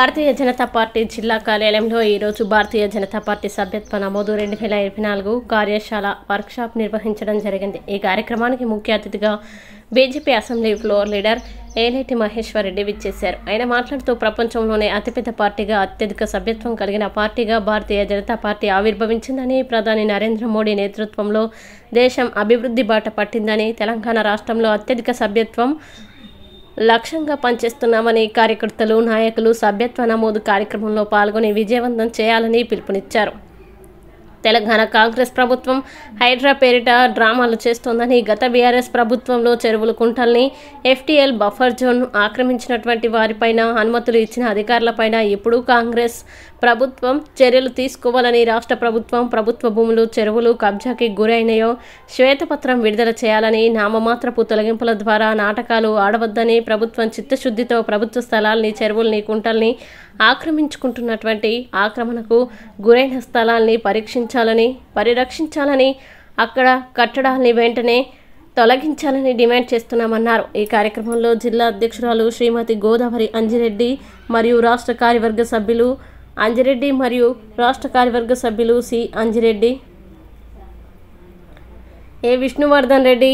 Bharatiya Janata party జిల్లా కార్యాలయంలో ఈరోజు భారతీయ జనతా పార్టీ సభ్యత్వ నమోదు 2024 కార్యశాల వర్క్షాప్ నిర్వహించడం జరిగింది. ఈ కార్యక్రమానికి ముఖ్య అతిథిగా BJP assembly floor leader Eleti Maheshwar Reddy విచ్చేశారు. ఆయన మాట్లాడుతూ ప్రపంచంలోనే అతిపెద్ద పార్టీగా అత్యధిక సభ్యత్వం కలిగిన పార్టీగా భారతీయ జనతా పార్టీ ఆవిర్భవించిందని, ప్రధాని నరేంద్ర మోడీ నేతృత్వంలో దేశం అభివృద్ధి బాట పట్టిందని, తెలంగాణ రాష్ట్రంలో అత్యధిక సభ్యత్వం లక్ష్యంగా పనిచేస్తున్నామని కార్యకర్తలు, నాయకులు సభ్యత్వ నమోదు కార్యక్రమంలో పాల్గొని విజయవంతం చేయాలని పిలుపునిచ్చారు. తెలంగాణ కాంగ్రెస్ ప్రభుత్వం హైడ్రా పేరిట డ్రామాలు చేస్తోందని, గత బీఆర్ఎస్ ప్రభుత్వంలో చెరువులు, కుంటల్ని, FTL బఫర్ జోన్ ఆక్రమించినటువంటి వారిపైన అనుమతులు ఇచ్చిన అధికారులపైన ఇప్పుడు కాంగ్రెస్ ప్రభుత్వం చర్యలు తీసుకోవాలని, రాష్ట్ర ప్రభుత్వం ప్రభుత్వ భూములు, చెరువులు కబ్జాకి గురైనాయో శ్వేతపత్రం విడుదల చేయాలని, నామమాత్రపు తొలగింపుల ద్వారా నాటకాలు ఆడవద్దని, ప్రభుత్వం చిత్తశుద్ధితో ప్రభుత్వ స్థలాల్ని, చెరువుల్ని, కుంటల్ని ఆక్రమించుకుంటున్నటువంటి ఆక్రమణకు గురైన స్థలాల్ని పరిరక్షించాలని, అక్కడ కట్టడాల్ని వెంటనే తొలగించాలని డిమాండ్ చేస్తున్నామన్నారు. ఈ కార్యక్రమంలో జిల్లా అధ్యక్షురాలు శ్రీమతి గోదావరి అంజిరెడ్డి మరియు రాష్ట్ర కార్యవర్గ సభ్యులు అంజిరెడ్డి మరియు రాష్ట్ర కార్యవర్గ సభ్యులు సి అంజిరెడ్డి, ఏ విష్ణువర్ధన్ రెడ్డి,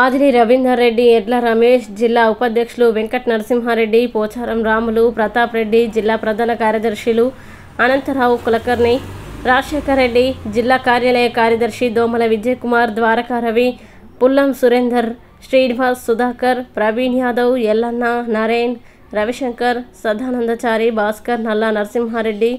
ఆదిలి రవీందర్ రెడ్డి, ఎడ్ల రమేష్, జిల్లా ఉపాధ్యక్షులు వెంకట నరసింహారెడ్డి, పోచారం రాములు, ప్రతాప్ రెడ్డి, జిల్లా ప్రధాన కార్యదర్శులు అనంతరావు కులకర్ణి, రాజశేఖర్ రెడ్డి, జిల్లా కార్యాలయ కార్యదర్శి దోమల విజయ్ కుమార్, ద్వారకా రవి, పుల్లం సురేందర్, శ్రీనివాస్, సుధాకర్, ప్రవీణ్ యాదవ్, ఎల్లన్న, నరేన్, రవిశంకర్, సదానందచారి, భాస్కర్, నల్లా నరసింహారెడ్డి,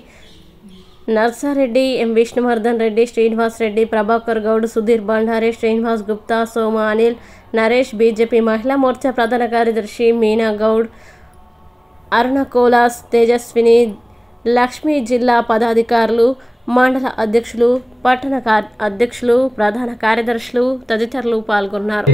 నర్సారెడ్డి, ఎం విష్ణువర్ధన్ రెడ్డి, శ్రీనివాస్ రెడ్డి, ప్రభాకర్ గౌడ్, సుధీర్ బండారే, శ్రీనివాస్ గుప్తా, సోమ, అనిల్, నరేష్, బీజేపీ మహిళా మోర్చా ప్రధాన కార్యదర్శి మీనా గౌడ్, అరుణ కోలాస్, తేజస్విని, లక్ష్మీ, జిల్లా పదాధికారులు, మండల అధ్యక్షులు, పట్టణ అధ్యక్షులు, ప్రధాన కార్యదర్శులు తదితరులు పాల్గొన్నారు.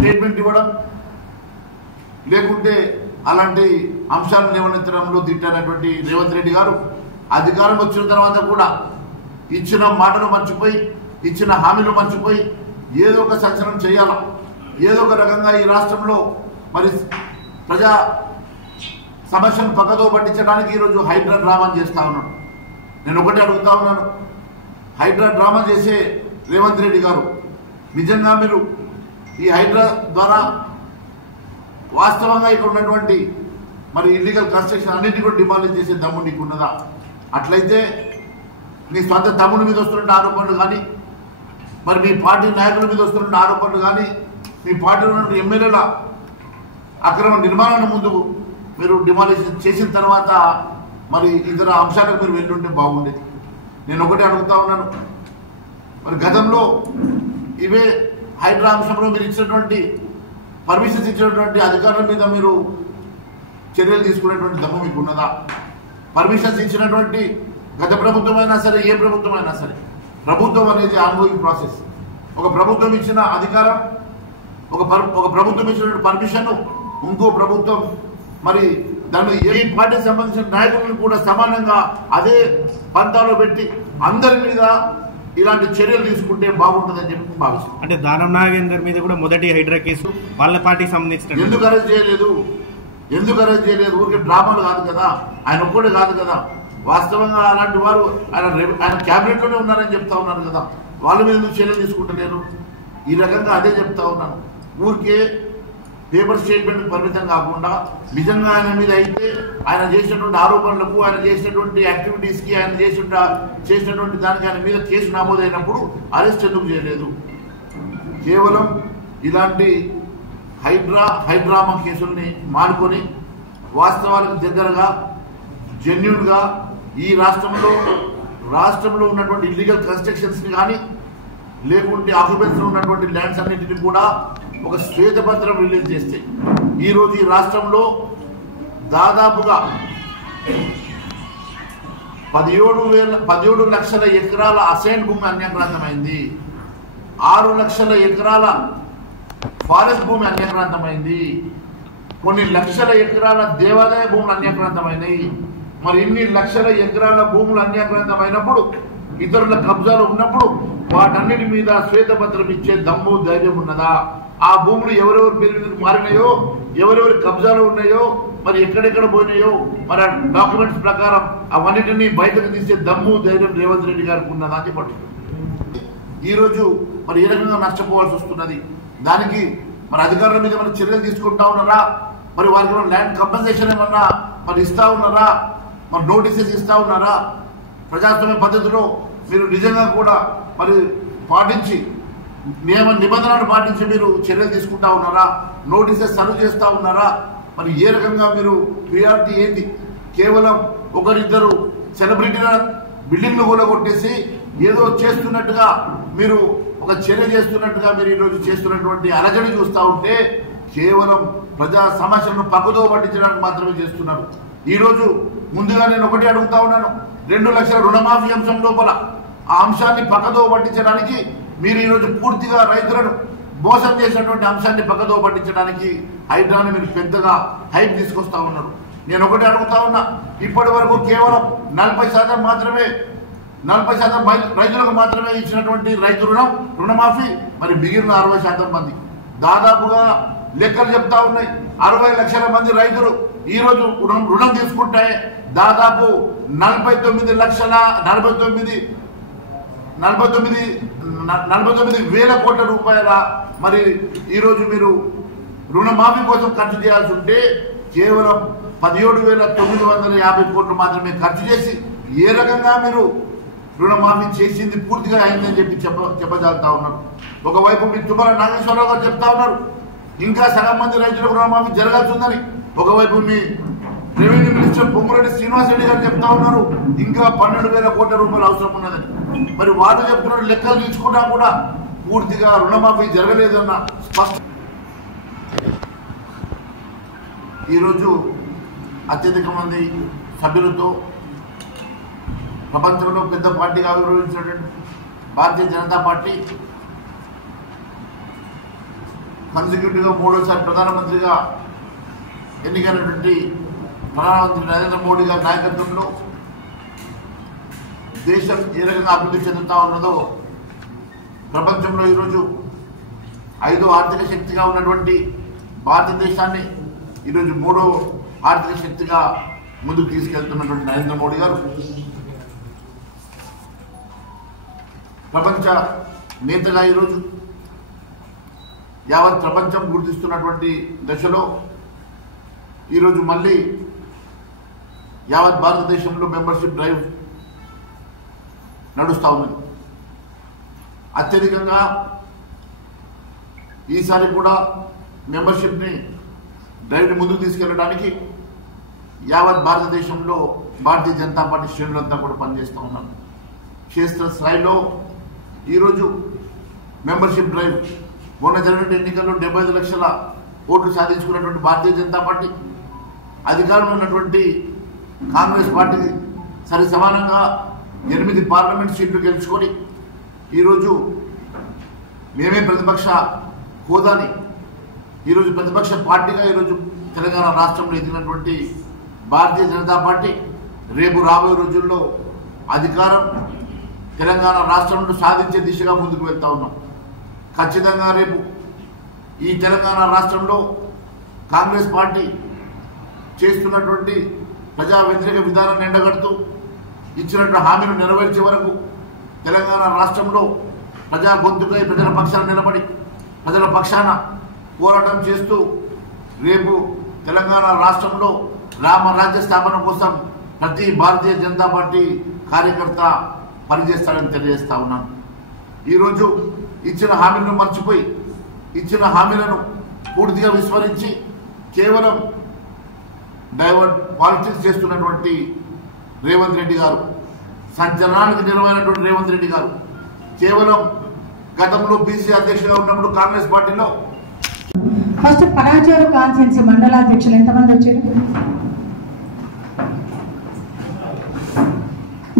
స్టేట్మెంట్ ఇవ్వడం లేకుంటే అలాంటి అంశాలను లేవనెత్తడంలో దిట్టైనటువంటి రేవంత్ రెడ్డి గారు అధికారం వచ్చిన తర్వాత కూడా ఇచ్చిన మాటలు మర్చిపోయి, ఇచ్చిన హామీలు మర్చిపోయి ఏదో ఒక సంచలనం చేయాలా, ఏదో ఒక రకంగా ఈ రాష్ట్రంలో మరి ప్రజా సమస్యను పక్కదో పట్టించడానికి ఈరోజు హైడ్రా డ్రామా చేస్తా ఉన్నాడు. నేను ఒకటే అడుగుతా ఉన్నాను, హైడ్రా డ్రామా చేసే రేవంత్ రెడ్డి గారు నిజంగా మీరు ఈ హైడ్రా ద్వారా వాస్తవంగా ఇక్కడ ఉన్నటువంటి మరి ఇల్లీగల్ కన్స్ట్రక్షన్ అన్నింటినీ కూడా డిమాలిష్ చేసే దమ్ము నీకు ఉన్నదా? అట్లయితే మీ సొంత తమ్ముడి మీద వస్తున్న ఆరోపణలు కానీ, మరి మీ పార్టీ నాయకుల మీద వస్తున్న ఆరోపణలు కానీ, మీ పార్టీలో ఉన్న ఎమ్మెల్యేల అక్రమ నిర్మాణాన్ని ముందు మీరు డిమాలిష్ చేసిన తర్వాత మరి ఇతర అంశాలకు మీరు వెళ్ళుంటే బాగుండేది. నేను ఒకటే అడుగుతా ఉన్నాను, మరి గతంలో ఇవే హైడ్రా అంశంలో మీరు ఇచ్చినటువంటి పర్మిషన్స్ ఇచ్చినటువంటి అధికారుల మీద మీరు చర్యలు తీసుకునేటువంటి దమ్ము మీకు ఉన్నదా? పర్మిషన్స్ ఇచ్చినటువంటి గత ప్రభుత్వం అయినా సరే, ఏ ప్రభుత్వం అయినా సరే, ప్రభుత్వం అనేది ఆన్గోయింగ్ ప్రాసెస్. ఒక ప్రభుత్వం ఇచ్చిన అధికారం, ఒక ప్రభుత్వం ఇచ్చినటువంటి పర్మిషన్ ఇంకో ప్రభుత్వం మరి దాని ఏ పార్టీకి సంబంధించిన నాయకులను కూడా సమానంగా అదే పంతాలో పెట్టి అందరి మీద ఇలాంటి చర్యలు తీసుకుంటే బాగుంటుందని చెప్పి భావిస్తాను. అంటే దానం నాగేందర్ మీద కూడా మొదటి హైడ్రా కేసు వాళ్ళ పార్టీకి సంబంధించిన ఎందుకు అరెస్ట్ చేయలేదు? ఊరికి డ్రామాలు కాదు కదా, ఆయన ఒక్కడే కాదు కదా. వాస్తవంగా అలాంటి వారు ఆయన క్యాబినెట్ లోనే ఉన్నారని చెప్తా ఉన్నారు కదా, వాళ్ళ మీద ఎందుకు చర్యలు తీసుకుంటలేరు? ఈ రకంగా అదే చెప్తా ఉన్నాను. ఊరికే పేపర్ స్టేట్మెంట్ పరిమితం కాకుండా నిజంగా ఆయన మీద అయితే ఆయన చేసినటువంటి ఆరోపణలకు, ఆయన చేసినటువంటి యాక్టివిటీస్కి, ఆయన చేసినటువంటి దానికి ఆయన మీద కేసు నమోదైనప్పుడు అరెస్ట్ ఎందుకు చేయలేదు? కేవలం ఇలాంటి హైడ్రామా కేసుల్ని మానుకొని వాస్తవాలకు దగ్గరగా జెన్యూన్గా ఈ రాష్ట్రంలో ఉన్నటువంటి ఇల్లీగల్ కన్స్ట్రక్షన్స్ ని కానీ లేకుంటే ఆక్యుపెన్సీ ఉన్నటువంటి ల్యాండ్స్ అన్నింటినీ కూడా ఒక శ్వేతపత్రం రిలీజ్ చేస్తే ఈరోజు ఈ రాష్ట్రంలో దాదాపుగా 17 లక్షల ఎకరాల అసైన్ భూమి అన్యాక్రాంతమైంది, 6 లక్షల ఎకరాల ఫారెస్ట్ భూమి అన్యాక్రాంతమైంది, కొన్ని లక్షల ఎకరాల దేవాదాయ భూములు అన్యాక్రాంతమైనవి. మరి ఇన్ని లక్షల ఎకరాల భూములు అన్యాక్రాంతమైనప్పుడు, ఇతరుల కబ్జాలు ఉన్నప్పుడు వాటన్నిటి మీద శ్వేతపత్రం ఇచ్చే దమ్ము ధైర్యం ఉన్నదా? ఆ భూములు ఎవరెవరి పేరు మీద మారినాయో, ఎవరెవరి కబ్జాలు ఉన్నాయో, మరి ఎక్కడెక్కడ పోయినాయో, మరి డాక్యుమెంట్స్ ప్రకారం అవన్నిటినీ బయటకు తీసే దమ్ము ధైర్యం రేవంత్ రెడ్డి గారికి ఉన్నదా అని చెప్పండి. ఈరోజు మరి ఏ రకంగా నష్టపోవాల్సి వస్తున్నది? దానికి మరి అధికారుల మీద మరి చర్యలు తీసుకుంటా ఉన్నారా? మరి వారికి ల్యాండ్ కంపెన్సేషన్ ఏమన్నా మరి ఇస్తా ఉన్నారా? మరి నోటీసెస్ ఇస్తా ఉన్నారా? ప్రజాస్వామ్య పద్ధతిలో మీరు నిజంగా కూడా మరి పాటించి నియమ నిబంధనలు పాటించి మీరు చర్యలు తీసుకుంటా ఉన్నారా? నోటీసెస్ సర్వ్ చేస్తా ఉన్నారా? మరి ఏ రకంగా మీరు ప్రియారిటీ ఏంటి? కేవలం ఒకరిద్దరు సెలబ్రిటీల బిల్డింగ్లు కూడా కొట్టేసి ఏదో చేస్తున్నట్టుగా మీరు ఒక చర్య చేస్తున్నట్టుగా మీరు ఈరోజు చేస్తున్నటువంటి అలజడి చూస్తూ ఉంటే కేవలం ప్రజా సమస్యలను పక్కదో పట్టించడానికి మాత్రమే చేస్తున్నారు. ఈరోజు ముందుగా నేను ఒకటి అడుగుతా ఉన్నాను, 2 లక్షల రుణమాఫీ అంశం లోపల ఆ అంశాన్ని పక్కదో పట్టించడానికి మీరు ఈరోజు పూర్తిగా రైతులను మోసం చేసినటువంటి అంశాన్ని పక్కదో పట్టించడానికి హైడ్రాని మీరు పెద్దగా హైప్ తీసుకొస్తా ఉన్నారు. నేను ఒకటి అడుగుతా ఉన్నా, ఇప్పటి వరకు కేవలం 40% మాత్రమే 40% రైతులకు మాత్రమే ఇచ్చినటువంటి రైతు రుణమాఫీ, మరి మిగిలిన 60% మంది దాదాపుగా లెక్కలు చెప్తా ఉన్నాయి. 60 లక్షల మంది రైతులు ఈరోజు రుణం తీసుకుంటే దాదాపు 49,000 కోట్ల రూపాయల మరి ఈరోజు మీరు రుణమాఫీ కోసం ఖర్చు చేయాల్సి ఉంటే కేవలం 17,950 కోట్లు మాత్రమే ఖర్చు చేసి ఏ రకంగా మీరు రుణమాఫీ చేసింది పూర్తిగా అయిందని చెప్పి చెప్పజాలుతా ఉన్నారు. ఒకవైపు మీ తుమ్మల నాగేశ్వరరావు గారు చెప్తా ఉన్నారు ఇంకా సగం మంది రైతులకు రుణమాఫీ జరగాల్సి ఉందని. ఒకవైపు మీ రెవెన్యూ మినిస్టర్ పొంగురెడ్డి శ్రీనివాసరెడ్డి గారు చెప్తా ఉన్నారు ఇంకా 12,000 కోట్ల రూపాయలు అవసరం ఉన్నదని. మరి వాళ్ళు చెప్తున్న లెక్కలు తీసుకున్నా కూడా పూర్తిగా రుణమాఫీ జరగలేదన్న స్పష్టం. ఈరోజు అత్యధిక మంది సభ్యులతో ప్రపంచంలో పెద్ద పార్టీగా ఆవిర్భవించినటువంటి భారతీయ జనతా పార్టీ కన్సిక్యూటివ్గా 3వసారి ప్రధానమంత్రిగా ఎన్నికైనటువంటి ప్రధానమంత్రి నరేంద్ర మోడీ గారి నాయకత్వంలో దేశం ఏ రకంగా అభివృద్ధి చెందుతా ఉన్నదో, ప్రపంచంలో ఈరోజు 5వ ఆర్థిక శక్తిగా ఉన్నటువంటి భారతదేశాన్ని ఈరోజు 3వ ఆర్థిక శక్తిగా ముందుకు తీసుకెళ్తున్నటువంటి నరేంద్ర మోడీ గారు ప్రపంచ నేతగా ఈరోజు యావత్ ప్రపంచం గుర్తిస్తున్నటువంటి దశలో ఈరోజు మళ్ళీ యావత్ భారతదేశంలో మెంబర్షిప్ డ్రైవ్ నడుస్తూ ఉన్నది. అత్యధికంగా ఈసారి కూడా మెంబర్షిప్ని డ్రైవ్ని ముందుకు తీసుకెళ్ళడానికి యావత్ భారతదేశంలో భారతీయ జనతా పార్టీ శ్రేణులంతా కూడా పనిచేస్తూ ఉన్నారు. క్షేత్రస్థాయిలో ఈరోజు మెంబర్షిప్ డ్రైవ్ మొన్న జరిగిన ఎన్నికల్లో 75 లక్షల ఓట్లు సాధించుకున్నటువంటి భారతీయ జనతా పార్టీ అధికారంలో ఉన్నటువంటి కాంగ్రెస్ పార్టీ సరి సమానంగా 8 పార్లమెంట్ సీట్లు గెలుచుకొని ఈరోజు మేమే ప్రతిపక్ష హోదాని ఈరోజు ప్రతిపక్ష పార్టీగా ఈరోజు తెలంగాణ రాష్ట్రంలో ఎదిగినటువంటి భారతీయ జనతా పార్టీ రేపు రాబోయే రోజుల్లో అధికారం తెలంగాణ రాష్ట్రంలో సాధించే దిశగా ముందుకు వెళ్తా ఉన్నాం. ఖచ్చితంగా రేపు ఈ తెలంగాణ రాష్ట్రంలో కాంగ్రెస్ పార్టీ చేస్తున్నటువంటి ప్రజా వ్యతిరేక విధానాన్ని ఎండగడుతూ ఇచ్చినటువంటి హామీలు నెరవేర్చే వరకు తెలంగాణ రాష్ట్రంలో ప్రజా గొంతుకై ప్రజల పక్షాన నిలబడి ప్రజల పక్షాన పోరాటం చేస్తూ రేపు తెలంగాణ రాష్ట్రంలో రామరాజ్య స్థాపన కోసం ప్రతి భారతీయ జనతా పార్టీ కార్యకర్త పనిచేస్తాడని తెలియజేస్తా ఉన్నాను. ఈరోజు ఇచ్చిన హామీలను మర్చిపోయి ఇచ్చిన హామీలను పూర్తిగా విస్మరించి కేవలం డైవర్ట్ పాలిటిక్స్ చేస్తున్నటువంటి రేవంత్ రెడ్డి గారు, సంచలనానికి నిలవైనటువంటి రేవంత్ రెడ్డి గారు కేవలం గతంలో బీసీ అధ్యక్షులుగా ఉన్నప్పుడు కాంగ్రెస్ పార్టీలో. ఫస్ట్ పరాచేరు కాన్స్టిట్యున్సీ మండలాధ్యక్షులు ఎంతమంది వచ్చారు?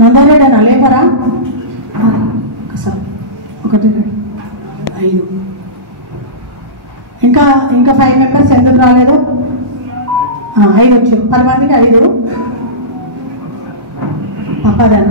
నందారెడ్డి అని లేవరా? ఒకటి 5 ఇంకా 5 మెంబర్స్ ఎందుకు రాలేదు? 5 వచ్చారు. 10 మందికి 5 పప్పాదన్న